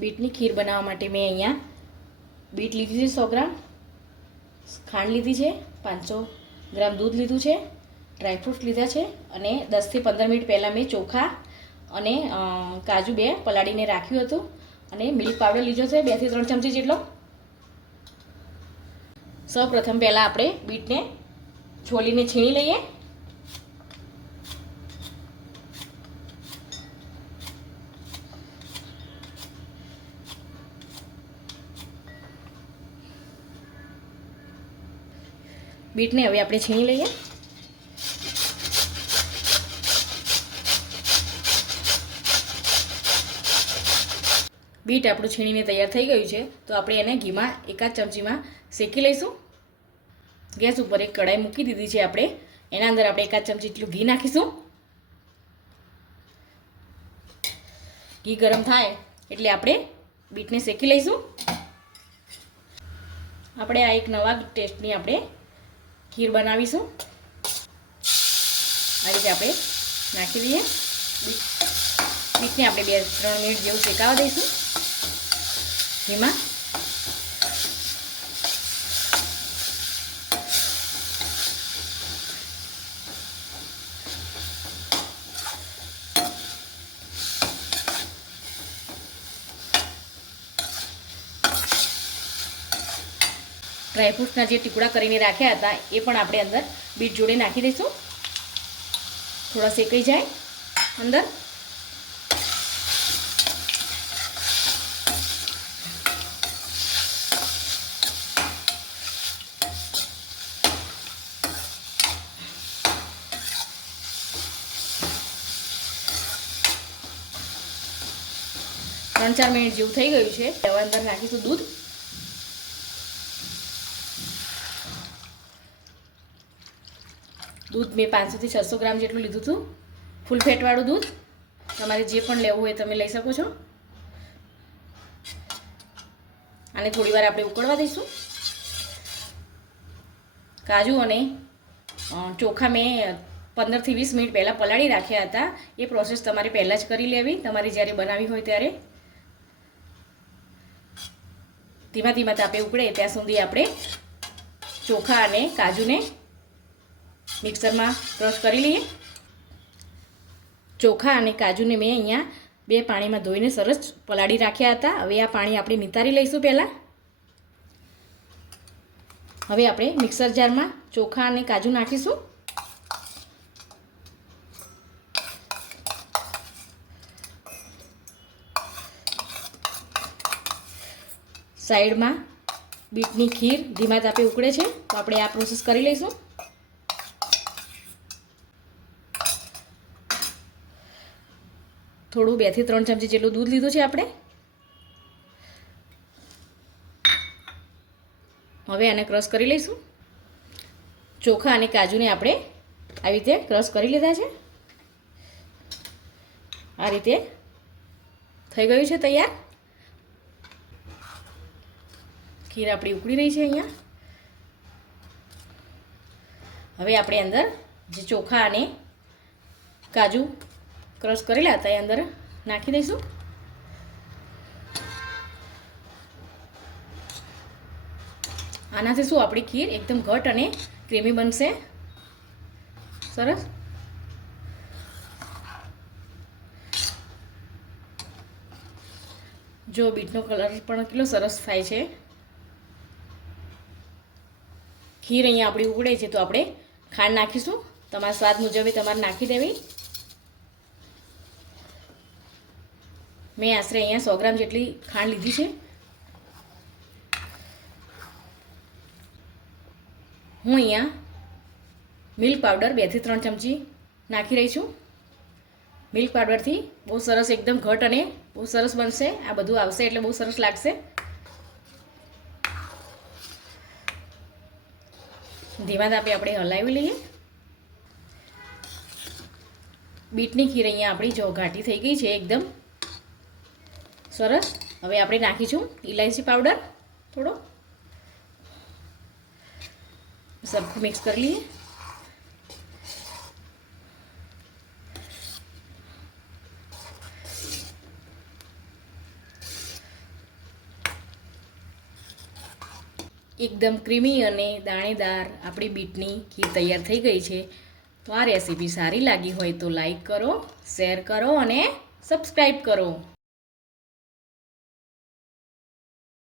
બીટની ખીર બનાવવા માટે મેં અહીંયા બીટ લીધી છે 100 ગ્રામ, ખાંડ લીધી છે, 500 ગ્રામ દૂધ લીધું છે, ડ્રાયફ્રૂટ્સ લીધા છે અને 10થી 15 મિનિટ પહેલાં મેં ચોખા અને કાજુ 2 પલાળીને રાખ્યું હતું અને મિલ્ક પાવડર લીધો છે 2 થી 3 ચમચી જેટલો. સૌપ્રથમ પહેલાં આપણે બીટને છોલીને છીણી લઈએ. બીટને હવે આપણે છીણી લઈએ. બીટ આપણું છીણીને તૈયાર થઈ ગયું છે, તો આપણે એને ઘીમાં એકાદ ચમચીમાં શેકી લઈશું. ગેસ ઉપર એક કઢાઈ મૂકી દીધી છે આપણે. એના અંદર આપણે એકાદ ચમચી જેટલું ઘી નાખીશું. ઘી ગરમ થાય એટલે આપણે બીટને શેકી લઈશું. આપણે આ એક નવા ટેસ્ટની આપણે ખીર બનાવીશું. આ રીતે આપણે નાખી દઈએ. બીટને આપણે 2-3 મિનિટ જેવું શેકાવા દઈશું ઘીમાં. ડ્રાયફ્રૂટ્સના જે ટુકડા કરીને રાખ્યા હતા એ પણ આપણે અંદર બીટ જોડે નાખી દઈશું. થોડા શેકાઈ જાય અંદર. ત્રણ 4 મિનિટ જેવું થઈ ગયું છે. હવે અંદર નાખીશું દૂધ. દૂધ મેં 500 થી 600 ગ્રામ જેટલું લીધું હતું. ફૂલ ફેટવાળું દૂધ. તમારે જે પણ લેવું હોય તમે લઈ શકો છો. આને થોડી વાર આપણે ઉકળવા દઈશું. કાજુ અને ચોખા મેં 15 થી 20 મિનિટ પહેલાં પલાળી રાખ્યા હતા. એ પ્રોસેસ તમારે પહેલાં જ કરી લેવી, તમારે જ્યારે બનાવી હોય ત્યારે. ધીમા ધીમા તાપે ઉકળે ત્યાં સુધી આપણે ચોખા અને કાજુને મિક્સરમાં ક્રશ કરી લઈએ. ચોખા અને કાજુને મેં અહીંયા 2 પાણીમાં ધોઈને સરસ પલાળી રાખ્યા હતા. હવે આ પાણી આપણે નિતારી લઈશું પહેલાં. હવે આપણે મિક્સર જારમાં ચોખા અને કાજુ નાખીશું. સાઈડમાં બીટની ખીર ધીમા તાપે ઉકળે છે, તો આપણે આ પ્રોસેસ કરી લઈશું. થોડું 2 થી 3 ચમચી જેટલું દૂધ લીધું છે આપણે. હવે આને ક્રશ કરી લઈશું. ચોખા અને કાજુને આપણે આવી રીતે ક્રશ કરી લીધા છે. આ રીતે થઈ ગયું છે તૈયાર. ખીર આપણી ઉકળી રહી છે અહીંયા. હવે આપણે અંદર જે ચોખા અને કાજુ ક્રશ કરેલા હતા એ અંદર નાખી દઈશું. આનાથી શું આપણી ખીર એકદમ ઘટ અને ક્રીમી બનશે. સરસ. જો બીટનો કલર પણ કેટલો સરસ થાય છે. ખીર અહીંયા આપણી ઉકળે છે, તો આપણે ખાંડ નાખીશું. તમારા સ્વાદ મુજબ તમારે નાખી દેવી. મેં આશરે અહીંયા 100 ગ્રામ જેટલી ખાંડ લીધી છે. હું અહીંયા મિલ્ક પાવડર 2 થી 3 ચમચી નાખી રહી છું. મિલ્ક પાવડરથી બહુ સરસ એકદમ ઘટ અને બહુ સરસ બનશે. આ બધું આવશે એટલે બહુ સરસ લાગશે. ધીમા તાપે આપણે હલાવી લઈએ. બીટની ખીર અહીંયા આપણી જો ઘાટી થઈ ગઈ છે એકદમ સરસ. હવે આપણે નાખીશું ઇલાયચી પાવડર થોડો. સરખું મિક્સ કરી લઈએ. એકદમ ક્રીમી અને દાણેદાર આપણી બીટની ખીર તૈયાર થઈ ગઈ છે. તો આ રેસીપી સારી લાગી હોય તો લાઈક કરો, શેર કરો અને સબસ્ક્રાઈબ કરો.